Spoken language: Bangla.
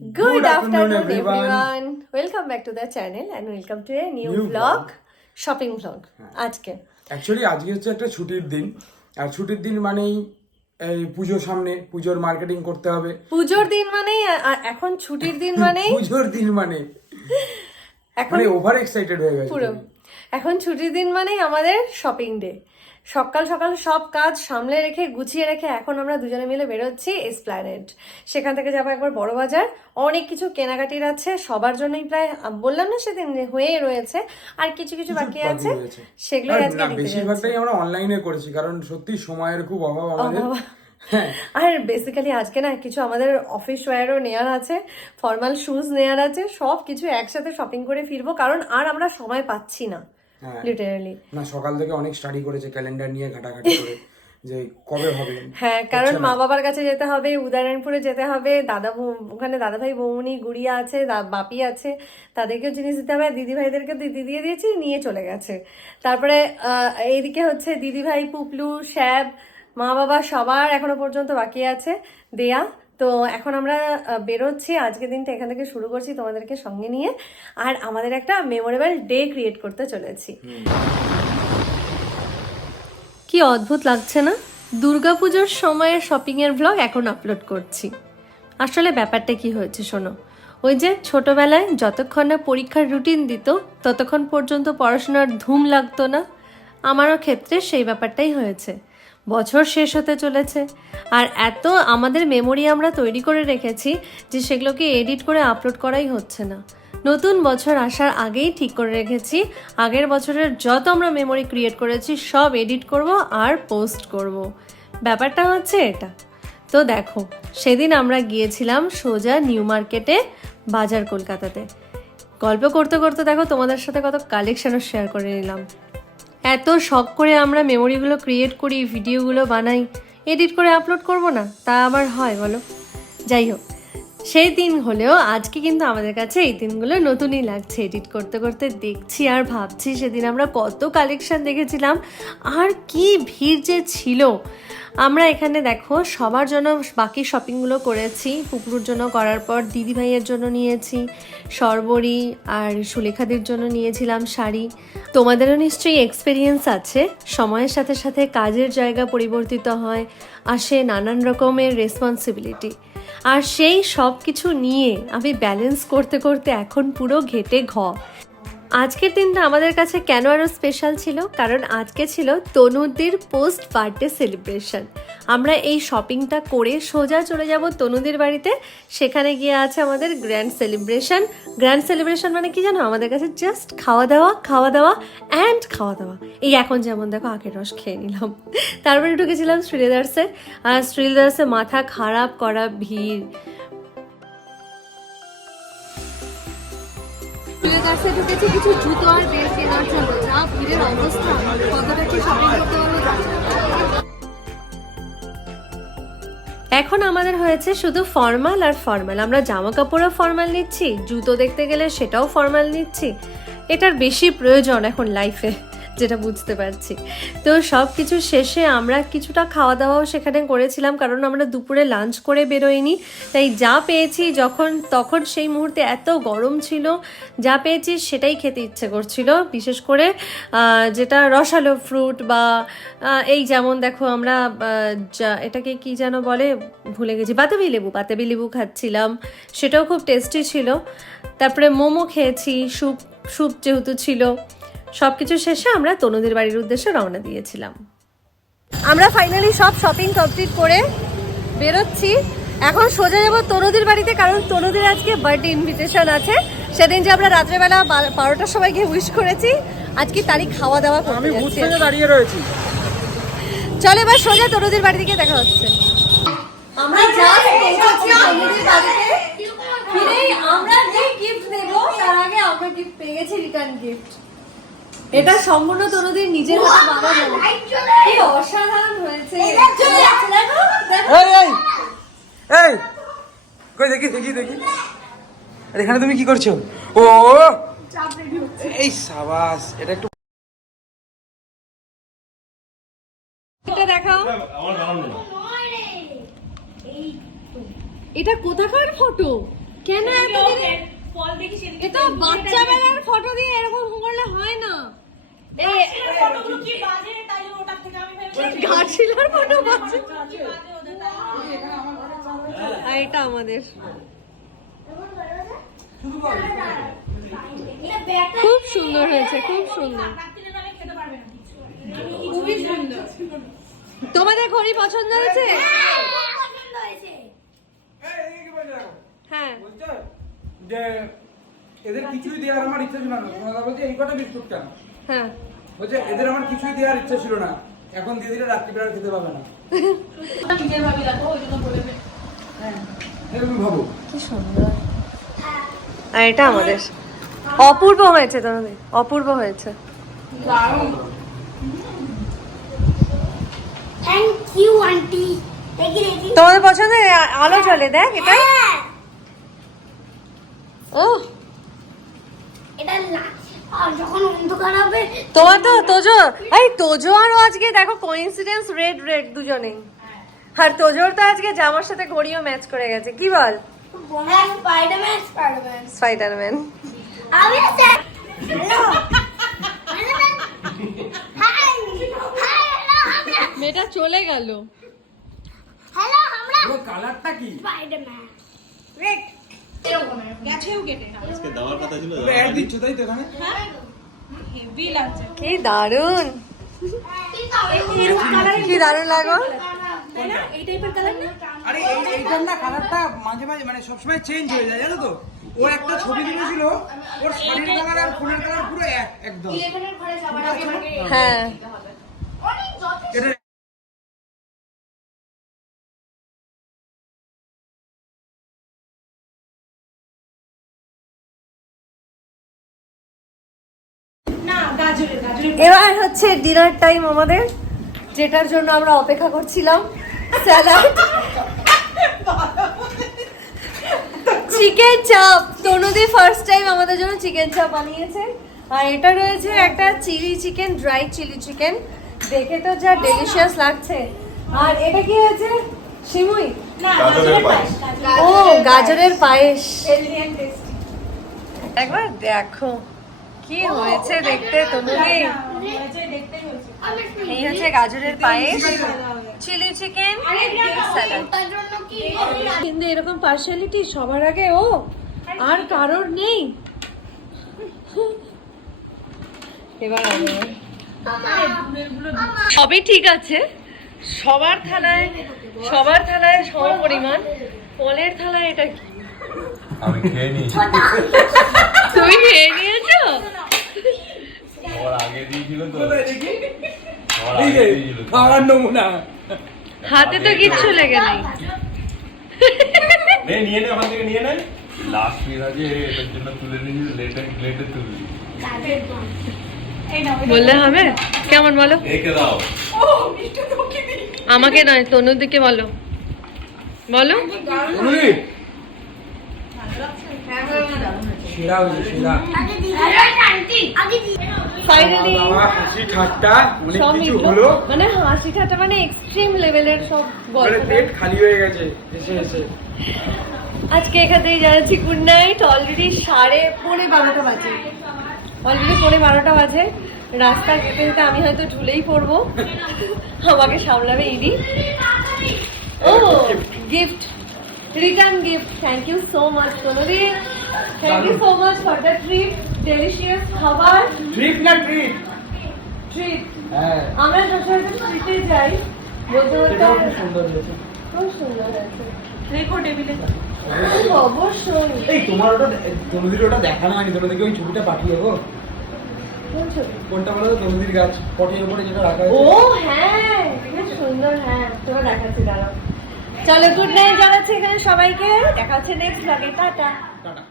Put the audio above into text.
Good afternoon everyone. Welcome back to the channel and welcome to a new vlog, shopping vlog. আজকে আজকে হচ্ছে একটা ছুটির দিন, আর ছুটির দিন মানেই এই পুজোর সামনে, পুজোর মার্কেটিং করতে হবে। পুজোর দিন মানে এখন ছুটির দিন মানে পুজোর দিন মানে এখন ওভার এক্সাইটেড হয়ে গেছে পুরো। এখন ছুটির দিন মানেই আমাদের শপিং ডে। সকাল সকাল সব কাজ সামলে রেখে গুছিয়ে রেখে এখন আমরা দুজনে মিলে বেরোচ্ছি এসপ্ল্যানেড। সেখান থেকে যাবো একবার বড় বাজার। অনেক কিছু কেনাকাটির আছে সবার জন্যই, প্রায় বললাম না সেদিন হয়ে রয়েছে, আর কিছু কিছু বাকি আছে, সেগুলোই আজকে নিতে যাচ্ছি। বেশিরভাগটাই আমরা অনলাইনে করেছি কারণ সত্যি সময়ের খুব অভাব আমাদের। আর বেসিক্যালি আজকে না কিছু আমাদের অফিস ওয়্যারও নেওয়ার আছে, ফর্মাল শুজ নেওয়ার আছে, সব কিছু একসাথে শপিং করে ফিরবো, কারণ আর আমরা সময় পাচ্ছি না লিটারালি। না, সকাল থেকে অনেক স্টাডি করেছে, ক্যালেন্ডার নিয়ে ঘাটাঘাটি করে যে কবে হবে। হ্যাঁ, কারণ মা বাবার কাছে যেতে হবে, উদয়নারায়ণপুরে যেতে হবে, ওখানে দাদা ভাই বৌমনি গুড়িয়া আছে, বাপি আছে, তাদেরকেও জিনিস দিতে হবে। দিদি ভাইদেরকে দিদি দিয়ে দিয়েছি, নিয়ে চলে গেছে। তারপরে এইদিকে হচ্ছে দিদি ভাই, পুপলু, শ্যাব, মা বাবা সবার এখনো পর্যন্ত বাকি আছে দেয়া। তো এখন আমরা বেরোচ্ছি, আজকের দিনটা এখান থেকে শুরু করছি তোমাদেরকে সঙ্গে নিয়ে, আর আমাদের একটা মেমোরেবল ডে ক্রিয়েট করতে চলেছি। কি অদ্ভুত লাগছে না, দুর্গাপুজোর সময়ের শপিংয়ের ব্লগ এখন আপলোড করছি। আসলে ব্যাপারটা কি হয়েছে শোনো, ওই যে ছোটবেলায় যতক্ষণ না পরীক্ষার রুটিন দিত ততক্ষণ পর্যন্ত পড়াশোনার ধুম লাগতো না, আমারও ক্ষেত্রে সেই ব্যাপারটাই হয়েছে। বছর শেষ হতে চলেছে, আর এত আমাদের মেমোরি আমরা তৈরি করে রেখেছি যে সেগুলোকে এডিট করে আপলোড করাই হচ্ছে না। নতুন বছর আসার আগেই ঠিক করে রেখেছি আগের বছরের যত আমরা মেমোরি ক্রিয়েট করেছি সব এডিট করব আর পোস্ট করব। ব্যাপারটা হচ্ছে এটা। তো দেখো, সেদিন আমরা গিয়েছিলাম সোজা নিউ মার্কেটে, বাজার কলকাতাতে। গল্প করতে করতে দেখো তোমাদের সাথে কত কালেকশনও শেয়ার করে নিলাম। এত শখ করে আমরা মেমোরিগুলো ক্রিয়েট করি, ভিডিওগুলো বানাই, এডিট করে আপলোড করব না, তা আবার হয় বলো? যাই হোক, সেই দিন হলেও আজকে কিন্তু আমাদের কাছে এই দিনগুলো নতুনই লাগছে। এডিট করতে করতে দেখছি আর ভাবছি সেদিন আমরা কত কালেকশন দেখেছিলাম, আর কি ভিড় যে ছিল। আমরা এখানে দেখো সবার জন্য বাকি শপিংগুলো করেছি। পুকুর জন্য করার পর দিদি ভাইয়ের জন্য নিয়েছি সরবরি, আর সুলেখাদের জন্য নিয়েছিলাম শাড়ি। তোমাদেরও নিশ্চয়ই এক্সপিরিয়েন্স আছে, সময়ের সাথে সাথে কাজের জায়গা পরিবর্তিত হয়, আসে নানান রকমের রেসপন্সিবিলিটি, আর সেই সব কিছু নিয়ে আমি ব্যালেন্স করতে করতে এখন পুরো ঘেটে ঘ। আজকের দিনটা আমাদের কাছে কেন আরও স্পেশাল ছিল, কারণ আজকে ছিল তনুদির পোস্ট বার্থডে সেলিব্রেশন। আমরা এই শপিংটা করে সোজা চলে যাব তনুদির বাড়িতে। সেখানে গিয়ে আছে আমাদের গ্র্যান্ড সেলিব্রেশন। গ্র্যান্ড সেলিব্রেশন মানে কি জানো, আমাদের কাছে জাস্ট খাওয়া দাওয়া অ্যান্ড খাওয়া দাওয়া। এই এখন যেমন দেখো আখের রস খেয়ে নিলাম, তারপরে ঢুকেছিলাম শ্রীলেদার্সে, আর শ্রীলেদার্সে মাথা খারাপ করা ভিড়। কাছে ঢুকেছি কিছু জুতো আর বেল্ট কেনার জন্য, যা ভিড়ের অবস্থা, কতটা কি শপিং করতে পারবো। এখন আমাদের হয়েছে শুধু ফর্মাল আর ফর্মাল। আমরা জামা কাপড়ও ফর্মাল নিচ্ছি, জুতো দেখতে গেলে সেটাও ফর্মাল নিচ্ছি। এটার বেশি প্রয়োজন এখন লাইফে, যেটা বুঝতে পারছি। তো সব কিছু শেষে আমরা কিছুটা খাওয়া দাওয়াও সেখানে করেছিলাম, কারণ আমরা দুপুরে লাঞ্চ করে বেরোইনি। তাই যা পেয়েছি তখন সেই মুহূর্তে এত গরম ছিল, যা পেয়েছি সেটাই খেতে ইচ্ছে করছিল। বিশেষ করে যেটা রসালো ফ্রুট, বা এই যেমন দেখো আমরা এটাকে কি যেন বলে ভুলে গেছি, বাতাবি লেবু খাচ্ছিলাম, সেটাও খুব টেস্টি ছিল। তারপরে মোমো খেয়েছি, স্যুপ যেহেতু ছিল। সব কিছু শেষে আমরা তনুদের বাড়ির উদ্দেশ্যে রওনা দিয়েছিলাম। আমরা ফাইনালি সব শপিং কমপ্লিট করে বেরোচ্ছি। এখন সোজা যাবো তনুদের বাড়িতে, কারণ তনুদের আজকে বার্থডে ইনভিটেশন আছে। সেদিন যে আমরা রাত্রেবেলা 12টার সময় গিয়ে উইশ করেছি, আজকে তারই খাওয়া দাওয়া করতে যাচ্ছি। আমি দাঁড়িয়ে রয়েছি। চলে এবার সোজা তনুদের বাড়ি থেকে দেখা হচ্ছে। আমরা জাস্ট পৌঁছেছি তনুদের বাড়িতে। ফিরেই আমরা যে গিফট দেব তার আগে আমরা গিফট পেয়ে গেছি, রিটার্ন গিফট। এটা সম্পূর্ণ তনুদের নিজের হাতে বানানো। কি অসাধারণ হয়েছে। দেখি আর এখানে তুমি কি করছো? ও এই সাবাস, এটা একটু দেখাও। এটা কোথাকার ফটো? কেন এ তো বাচ্চা বেলার ফটো দিয়ে এরকম করলে হয় না। এই ঘাটশিলার ফটো বাজে। আর এটা আমাদের খুব সুন্দর হয়েছে, খুব সুন্দর, খুবই সুন্দর। তোমাদের ঘড়ি পছন্দ হয়েছে? হ্যাঁ, যে এদের কিছুই দেওয়ার আমার ইচ্ছা ছিল না। সোনাদা বলছে এই কটা বিস্কুট কেন? হ্যাঁ, বলছে এদের আমার কিছুই দেওয়ার ইচ্ছা ছিল না, এখন দিয়ে দিলে রাত্রিবেলা খেতে পাবে না। হ্যাঁ, এরকম ভাবো। কি সুন্দর। আর এটা আমাদের অপূর্ব হয়েছে, তোমাদের অপূর্ব হয়েছে। Thank you aunty. তোমাদের পছন্দ? আলো জ্বলে দেখ এটা। ও এটা আর যখন অন্ধকার হবে তোমার তো তোজো, এই তোজো আর ও আজকে দেখো কোইন্সিডেন্স রেড রেড দুজনেই। আর তোজোর তো আজকে জামার সাথে ঘড়িও ম্যাচ করে গেছে। কি বল? Spiderman Spiderman. আমি আছে। হ্যালো হাই হ্যালো আমরা মেয়েটা চলে গেল। হ্যালো আমরা পুরো কালারটা কি? স্পাইডারম্যান রেড আজকে দেওয়ার কথা ছিল, পুরো অ্যাড দিচ্ছ তাই তো এখানে? কি দারুন, কি দারুন লাগো। আরে এইটার না কালারটা মাঝে মাঝে মানে সবসময় চেঞ্জ হয়ে যায়, জানো তো? ও একটা ছবি তুলেছিল, ওর শাড়ির কালার আর ফোনের কালার পুরো একদম। হ্যাঁ, এটা এবার হচ্ছে ডিনার টাইম আমাদের, যেটার জন্য আমরা অপেক্ষা করছিলাম। স্যালাড, চিকেন চাপ। তনুদি ফার্স্ট টাইম আমাদের জন্য চিকেন চাপ বানিয়েছে। আর এটা রয়েছে একটা chilli chicken, dry chilli chicken, দেখে তো যা ডেলিশিয়াস লাগছে। আর এটা কি হয়েছে? সিমুই, গাজরের পায়েস। ও গাজরের পায়েস। একবার দেখো কি হয়েছে দেখতে তনুদি। এই হচ্ছে গাজরের পায়েস, চিলি চিকেন, স্যালাড। কিন্তু এরকম পার্সিয়ালিটি সবার আগে ও, আর কারোর নেই। এবার সবই ঠিক আছে, সবার থালায় সম পরিমাণ। ফলের থালায় এটা কি? আমি খেয়ে নিয়েছি, তুমি খেয়ে নিয়েছো? ওর আগে দিয়েছিল তো, কোথায় দেখি? ওর এই আগে যে দিয়েছিল। খাওয়ার নমুনা। হাতে তো কিচ্ছু লেগে নেই। নে নিয়ে নে, ওখান থেকে নিয়ে নে। লাস্ট পিস আছে, এটার জন্য তুলে নিয়েছি, লেটে তুলবি। বললে হবে? কেমন বলো? একে দাও। আমাকে নয়, তনুর দিকে বলো, বলো। অনুরি, সেরা হয়েছে, সেরা। ফাইনালি বাবা, হাসি ঠাট্টা অনেক সব কিছু মিটলো। হলো। মানে হাসি ঠাট্টা মানে এক্সট্রিম লেভেলের সব মানে গল্প। পেট খালি হয়ে গেছে এসে এসে। আজকে এখানেই জানাচ্ছি গুড নাইট। অলরেডি 12:30 বাজে, অলরেডি 12:30 বাজে। রাস্তা যেতে যেতে আমি হয়তো ঝুলেই পড়বো, আমাকে সামলাবে ইনি। ও gift, return gift. Thank you so much তনুদি, thank you so much for the trip, delicious খাবার। ট্রিপ না ট্রিপ? ট্রিপ, হ্যাঁ, আমরা সচরাচর ট্রিপে যাই, বলতে বলতে এটাও খুব সুন্দর হয়েছে। খুব সুন্দর হয়েছে। অবশ্যই। এই তোমার ওটা তনুদির ওটা দেখানো হয়নি, তোমাদেরকে ওই ছবিটা পাঠিয়ে দেবো। কোন ছবি? কোনটা বলো তো? তনুদির গাছ পটের উপরে যেটা রাখা ও হয়েছে। হ্যাঁ, খুব সুন্দর। হ্যাঁ, তোমরা দেখাচ্ছি, দাঁড়াও। চলো গুড নাইট জানাচ্ছি এখানে সবাইকে, দেখা হচ্ছে নেক্সট ব্লগে। টাটা। টাটা।